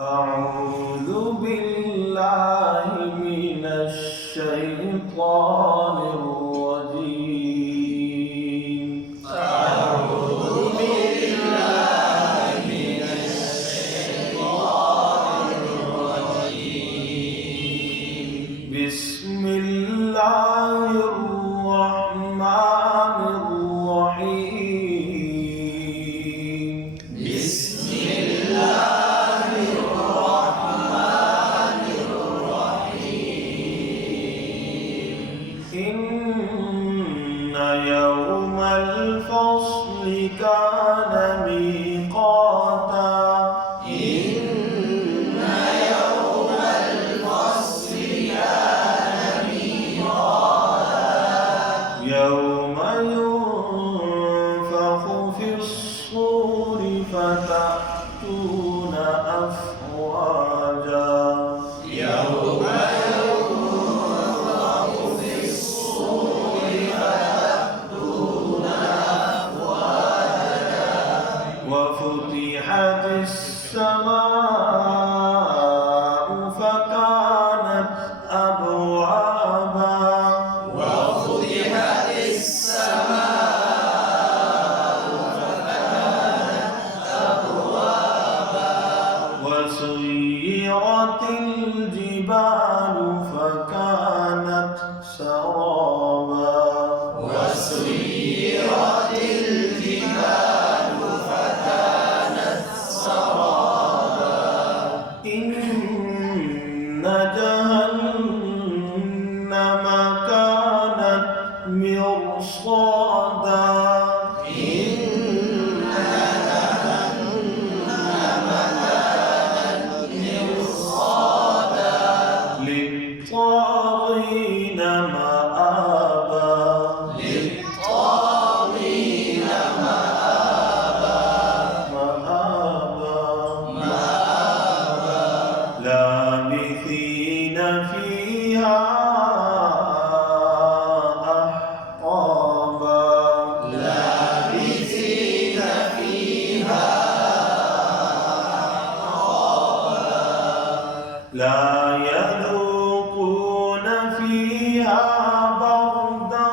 أعوذ بالله من الشيطان الرجيم. أعوذ بالله من الشيطان الرجيم. بسم الله الرحمن الرحيم. بسم الله الرحمن الرحيم. إن يوم الفصل كان ميقاتا. إن يوم الفصل كان ميقاتا. يوم ينفخ في الصور فتأتون أفواجا. يوم ينفخ في الصور فتأتون أفواجا. وفتحت السماء فكانت أبوابا. وفتحت السماء فكانت أبوابا. وسيرت الجبال فكانت سرابا. وسيرت الجبال فكانت سرابا. إن جهنم كانت مرصادا. إن جهنم كانت مرصادا. للطاغين مآبا. للطاغين مآبا. لابثين فيها أحقابا. لابثين فيها أحقابا. لا يذوقون فيها بردا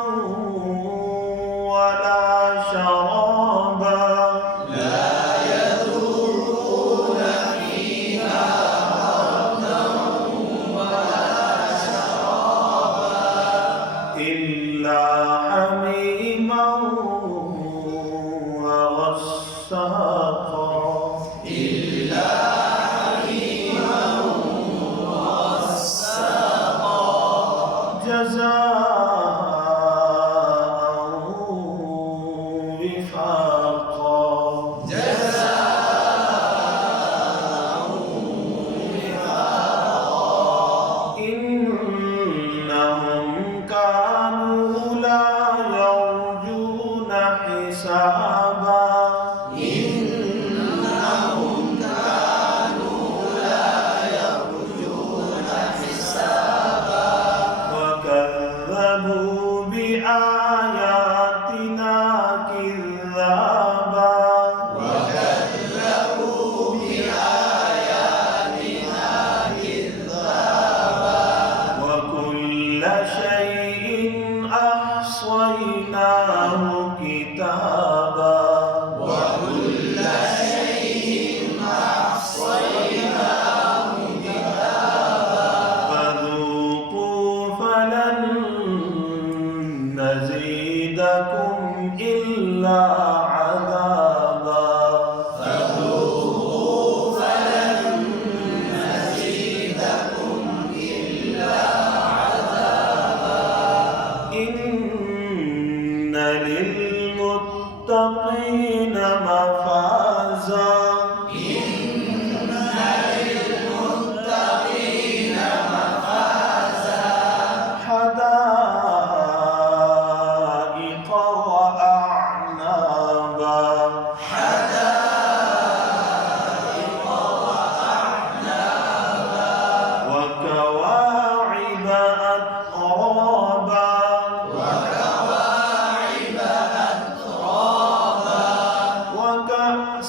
ولا شرابا. لا يذوقون فيها بردا ولا شرابا. إلا حميما وغساقا. إلا حميما وغساقا. جزاء وفاقا. جزاء وفاقا. إنهم كانوا لا يرجون حسابا. إنهم كانوا لا يرجون حسابا. وكذبوا بآياتنا كذابا. وكذبوا بآياتنا كذابا. وكل شيء أحصيناه كتابا. وكل شيء أحصيناه كتابا. فذوقوا فلن نزيدكم إلا عذابا. فذوقوا فلن نزيدكم إلا عذابا. إن للمتقين مفازا. إن للمتقين مفازا. حدائق وأعنابا. حدائق وأعنابا. وكواعب أترابا. وكواعب أترابا. وكأسا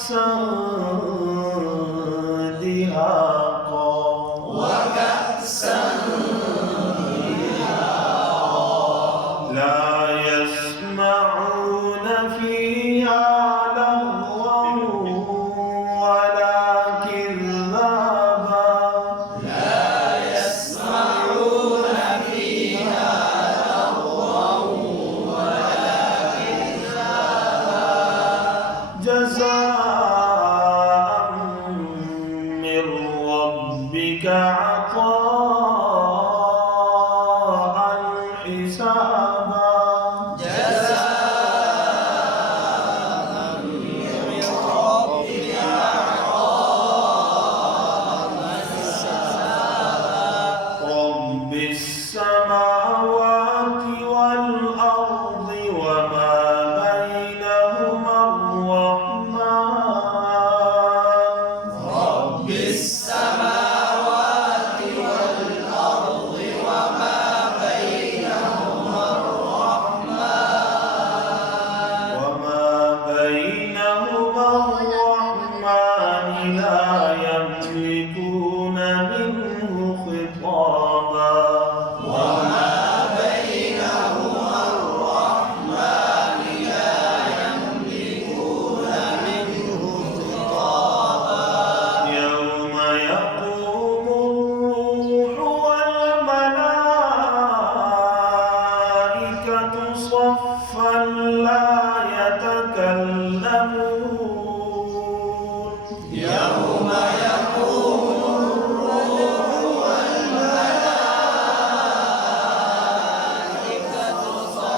صفا لا يتكلمون يوم يقوم الروح والملائكة صفا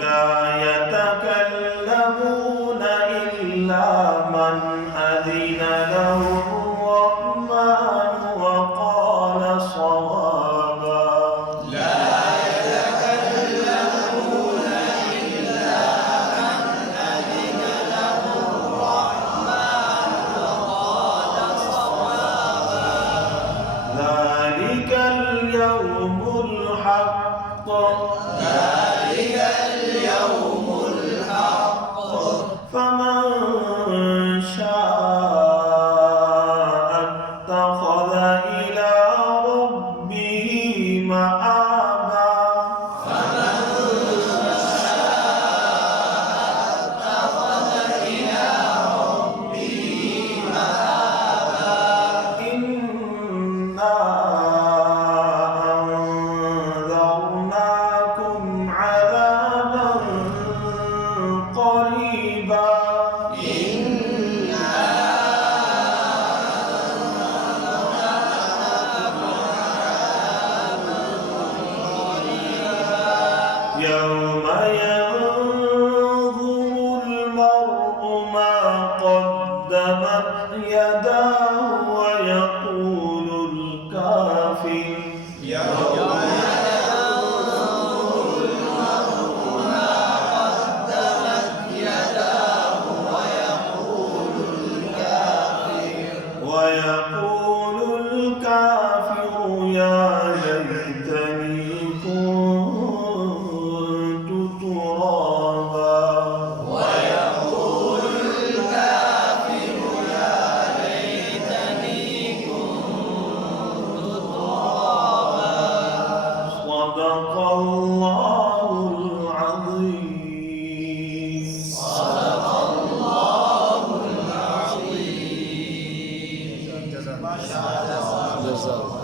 لا يتكلمون إلا من أذن له الرحمن وقال صوابا لا يتكلمون إلا من أذن له الرحمن وقال صوابا ذلك اليوم الحق ذلك اليوم الحق فمن شاء اتخذ إلى ربه مآبا إنا أنذرناكم عذابا قريبا يوم ينظر المرء ما قدمت يداه ويقول الكافر يوم ويقول الكافر يا ليتني كنت ترابا ويقول الكافر يا ليتني كنت ترابا صدق الله العظيم صدق الله العظيم. جزاك